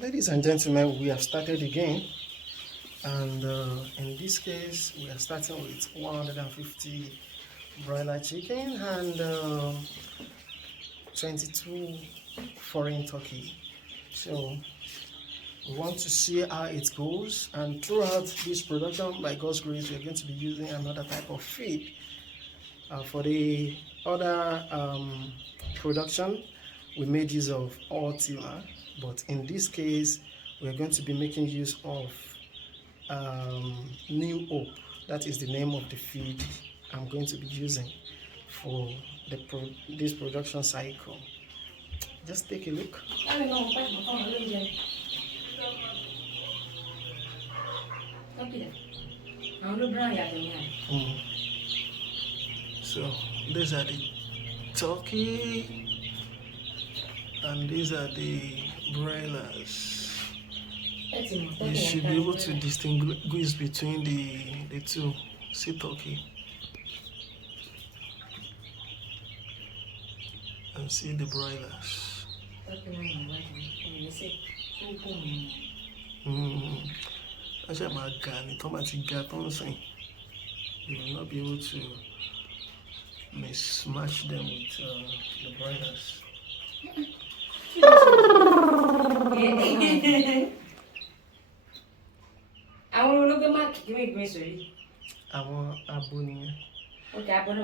Ladies and gentlemen, we have started again, and in this case we are starting with 150 broiler chicken and 22 foreign turkey. So we want to see how it goes, and throughout this production, by God's grace, we are going to be using another type of feed. For the other production, we made use of all tiller, but in this case we are going to be making use of New Hope. That is the name of the feed I'm going to be using for this production cycle. Just take a look. So these are the turkey and these are the broilers. You should be able to distinguish between the two. See turkey and see the broilers. You will not be able to mismatch them with the broilers. I want to look at my great misery. I want a bunny. Okay, I put my.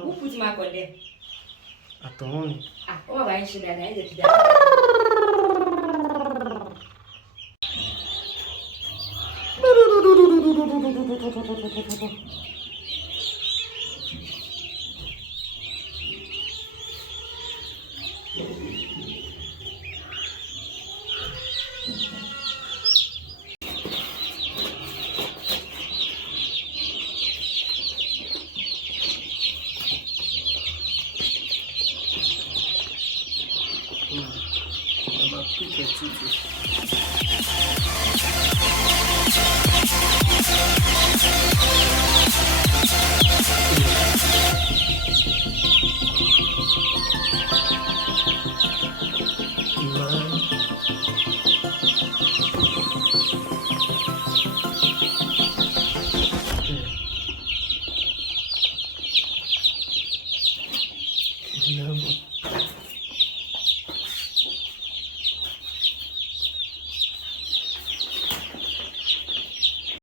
Who put my on there? At the moment. Oh, I should have done it. I'm a pick a ticket.